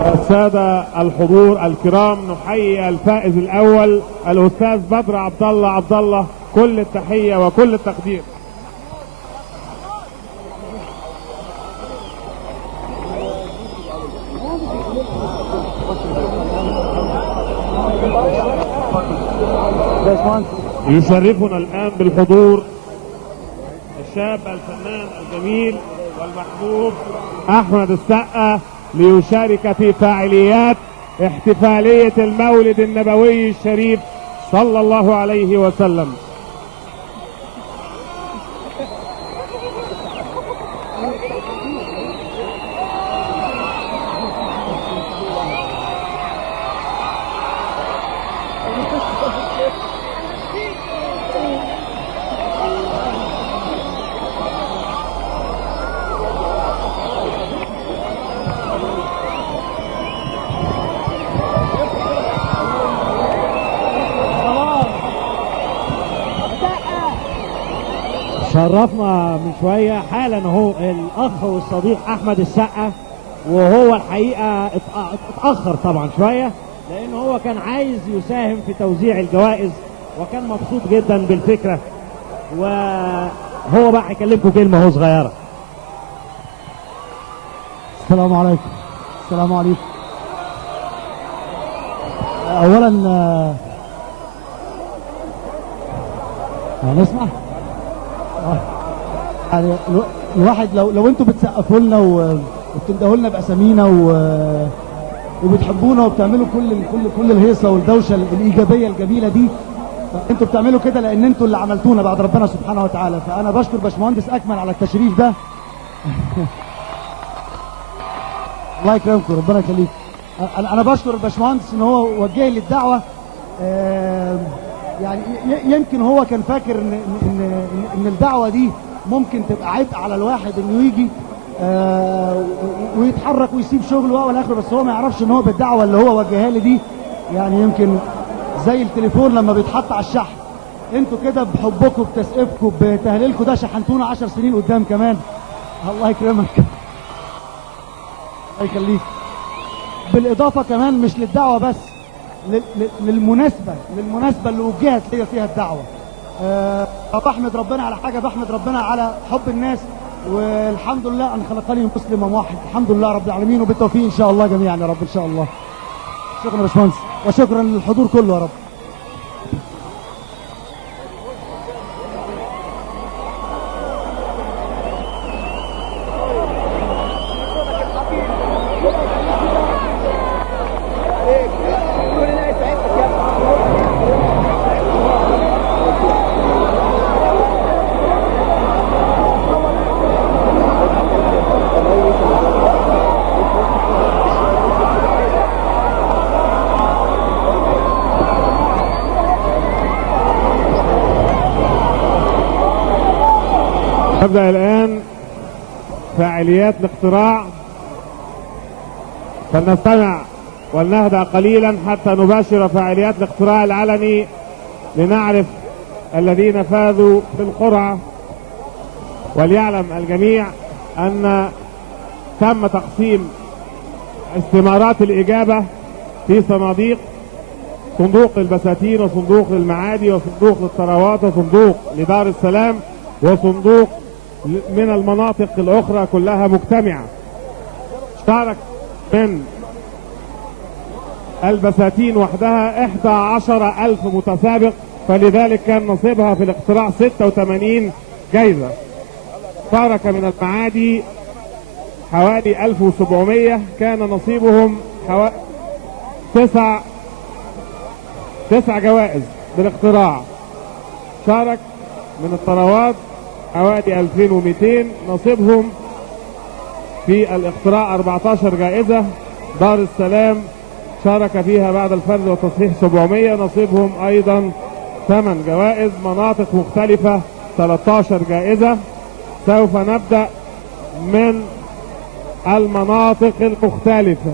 السادة الحضور الكرام، نحيي الفائز الأول الأستاذ بدر عبد الله كل التحية وكل التقدير. يشرفنا الآن بالحضور الشاب الفنان الجميل والمحبوب أحمد السقا ليشارك في فاعليات احتفالية المولد النبوي الشريف صلى الله عليه وسلم. شرفنا من شوية حالا اهو الاخ والصديق احمد السقا، وهو الحقيقة اتأخر طبعا شوية لان هو كان عايز يساهم في توزيع الجوائز وكان مبسوط جدا بالفكرة، وهو بقى هيكلمكم كلمة اهو صغيرة. السلام عليكم. السلام عليكم. اولا هنسمع يعني الواحد لو انتوا بتسقفوا لنا وبتندهوا لنا باسامينا وبتحبونا وبتعملوا كل الهيصه والدوشه الايجابيه الجميله دي، انتوا بتعملوا كده لان انتوا اللي عملتونا بعد ربنا سبحانه وتعالى. فانا بشكر باشمهندس اكمل على التشريف ده. الله يكرمكم، ربنا يخليك. انا بشكر الباشمهندس ان هو وجه لي الدعوه. يعني يمكن هو كان فاكر ان الدعوه دي ممكن تبقى عبء على الواحد انه يجي ويتحرك ويسيب شغله والى اخره، بس هو ما يعرفش ان هو بالدعوه اللي هو وجهها لي دي يعني يمكن زي التليفون لما بيتحط على الشحن، انتوا كده بحبكم بتسقفكم بتهليلكم ده شحنتونا 10 سنين قدام كمان. الله يكرمك، الله يخليك. بالاضافه كمان مش للدعوه بس، للمناسبة اللي وجهت لي فيها الدعوة. بحمد ربنا على حاجة، بحمد ربنا على حب الناس، والحمد لله أن خلقني مسلما واحد. الحمد لله رب العالمين، وبالتوفيق إن شاء الله جميعا يا رب إن شاء الله. شكرا يا باشمهندس، وشكرا للحضور كله يا رب. نبدأ الآن فعاليات الاقتراع، فلنستمع ولنهدأ قليلا حتى نباشر فعاليات الاقتراع العلني لنعرف الذين فازوا بالقرعة. وليعلم الجميع أن تم تقسيم استمارات الإجابة في صناديق: صندوق للبساتين، وصندوق للمعادي، وصندوق للثروات، وصندوق لدار السلام، وصندوق من المناطق الأخرى كلها مجتمعة. اشترك من البساتين وحدها 11,000 متسابق، فلذلك كان نصيبها في الاقتراع 86 جايزة. اشترك من المعادي حوالي 1700، كان نصيبهم تسع جوائز بالاقتراع. شارك من الثروات حوالي 2200، نصيبهم في الاقتراع 14 جائزة. دار السلام شارك فيها بعد الفرز والتصحيح 700، نصيبهم ايضا 8 جوائز. مناطق مختلفة 13 جائزة. سوف نبدأ من المناطق المختلفة.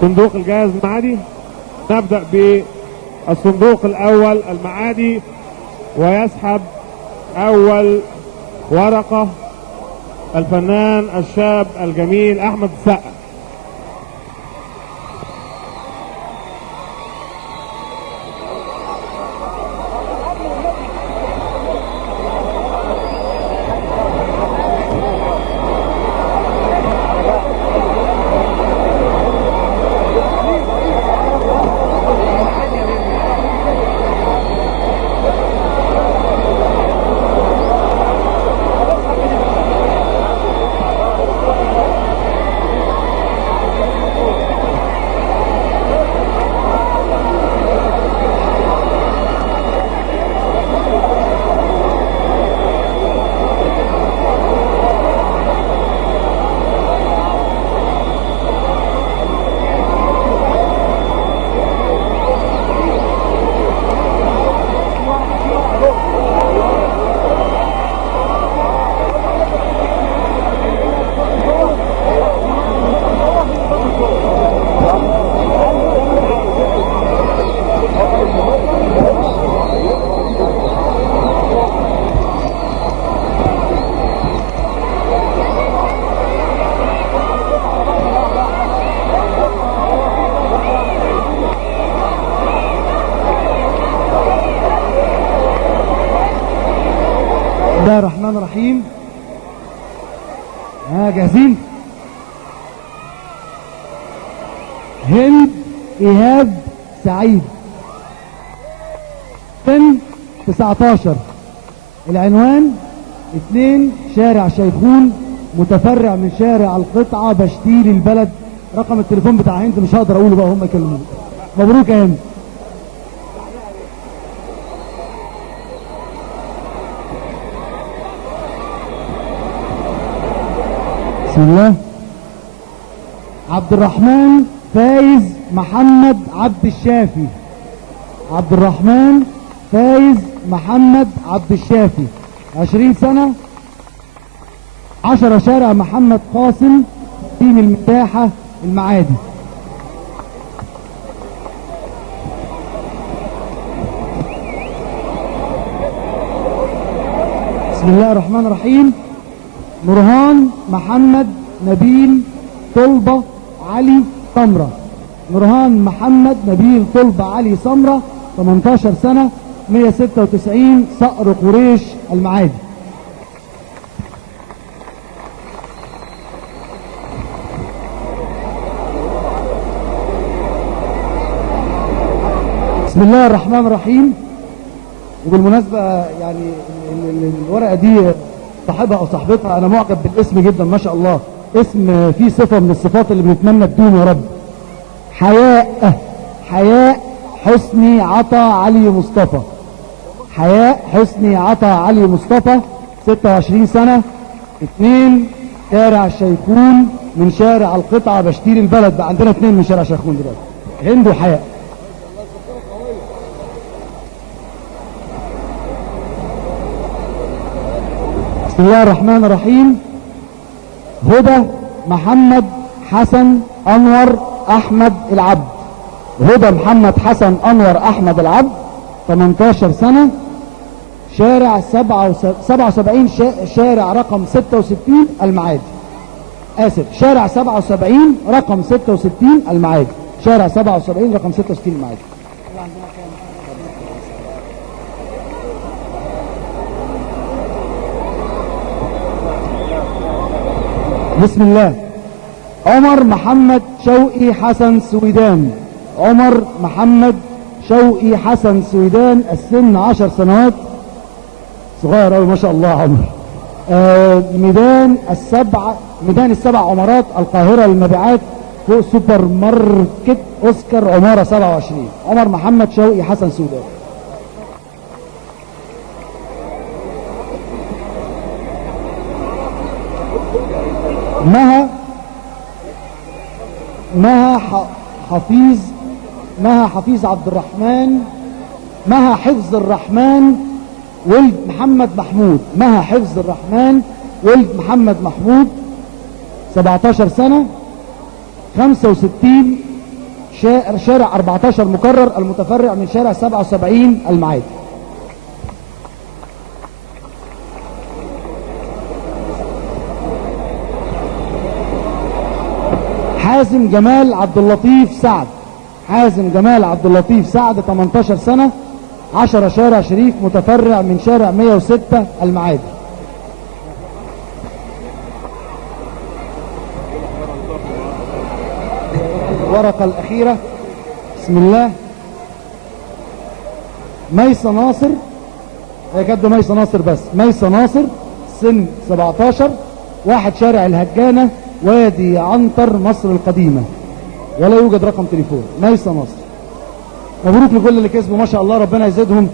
صندوق الجائز المعادي، نبدأ بالصندوق الأول المعادي، ويسحب أول ورقة الفنان الشاب الجميل احمد السقا. بسم الله الرحمن الرحيم. جاهزين؟ هند إيهاب سعيد، سن 19، العنوان 2 شارع شيخون متفرع من شارع القطعة بشتيل البلد. رقم التليفون بتاع هند مش هقدر اقوله بقى، هم يكلموني. مبروك يا هند. بسم الله. عبد الرحمن فايز محمد عبد الشافي. عبد الرحمن فايز محمد عبد الشافي، 20 سنة، 10 شارع محمد قاسم، تيم المساحة، المعادي. بسم الله الرحمن الرحيم. نورهان محمد نبيل طلبة علي سمرة. نورهان محمد نبيل طلبة علي سمرة، 18 سنة، 196، صقر قريش، المعادي. بسم الله الرحمن الرحيم. وبالمناسبة يعني الورقة دي صاحبها او صاحبتها انا معجب بالاسم جدا، ما شاء الله. اسم فيه صفة من الصفات اللي بنتمنى تدوم يا رب. حياء حسني عطا علي مصطفى. حياء حسني عطا علي مصطفى، 26 سنة، 2 شارع الشيخون من شارع القطعة بشتيل البلد. بقى عندنا 2 من شارع الشيخون دلوقتي، هند وحياء. بسم الله الرحمن الرحيم. هدى محمد حسن انور احمد العبد. هدى محمد حسن انور احمد العبد، 18 سنة، شارع 77، شارع رقم 66 المعادي. اسف، شارع 77 رقم 66 المعادي. شارع 77 رقم 66 المعادي. بسم الله. عمر محمد شوقي حسن سويدان. عمر محمد شوقي حسن سويدان، السن 10 سنوات، صغير قوي ما شاء الله. عمر ميدان السبع عمارات، القاهرة للمبيعات، فوق سوبر ماركت اوسكار، عمارة 27. عمر محمد شوقي حسن سويدان. مها حفيظ عبد الرحمن، مها حفظ الرحمن ولد محمد محمود. مها حفظ الرحمن ولد محمد محمود، 17 سنة، 65، شارع 14 مكرر، المتفرع من شارع 77 المعادي. حازم جمال عبد اللطيف سعد. حازم جمال عبد اللطيف سعد 18 سنة، 10 شارع شريف، متفرع من شارع 106 المعادي. الورقة الأخيرة، بسم الله. ميسة ناصر، هي كاتبة ميسة ناصر بس، ميسة ناصر سن 17، 1 شارع الهجانة، وادي عنتر، مصر القديمة، ولا يوجد رقم تليفون. ميسة ناصر، مبروك لكل اللي كسبوا ما شاء الله، ربنا يزيدهم.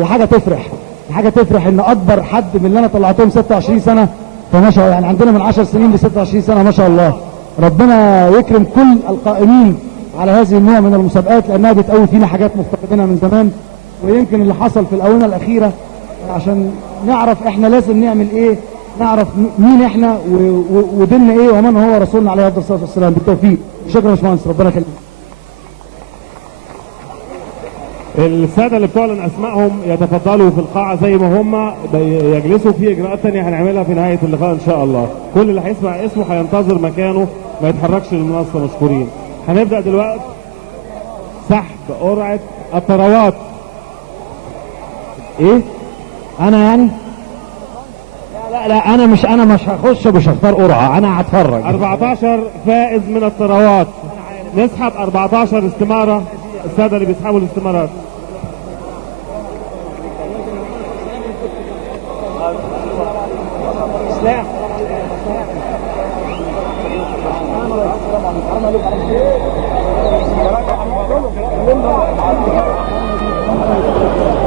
وحاجة تفرح، حاجة تفرح ان اكبر حد من اللي انا طلعتهم 26 سنة، فما شاء الله يعني عندنا من 10 سنين ل 26 سنة ما شاء الله. ربنا يكرم كل القائمين على هذه النوع من المسابقات، لانها بتقوي فينا حاجات مفتقدينها من زمان، ويمكن اللي حصل في الاونة الاخيرة عشان نعرف احنا لازم نعمل ايه، نعرف مين احنا وديننا ايه ومن هو رسولنا عليه الصلاة والسلام. بالتوفيق. شكرا يا باشمهندس، ربنا يخليك. السادة اللي بتعلن اسمائهم يتفضلوا في القاعة زي ما هم يجلسوا. في اجراءات تانية هنعملها في نهاية اللقاء ان شاء الله. كل اللي هيسمع اسمه هينتظر مكانه، ما يتحركش للمنصة. مشكورين. هنبدأ دلوقتي سحب قرعة الطروات. ايه انا يعني لا انا مش هخش، مش هختار قرعة، انا هتفرج. 14 فائز من الطروات. نسحب 14 استمارة. السادة اللي بيسحبوا الاستمارات.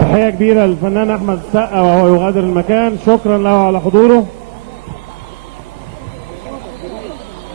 تحية كبيرة للفنان أحمد السقا وهو يغادر المكان. شكرا له على حضوره.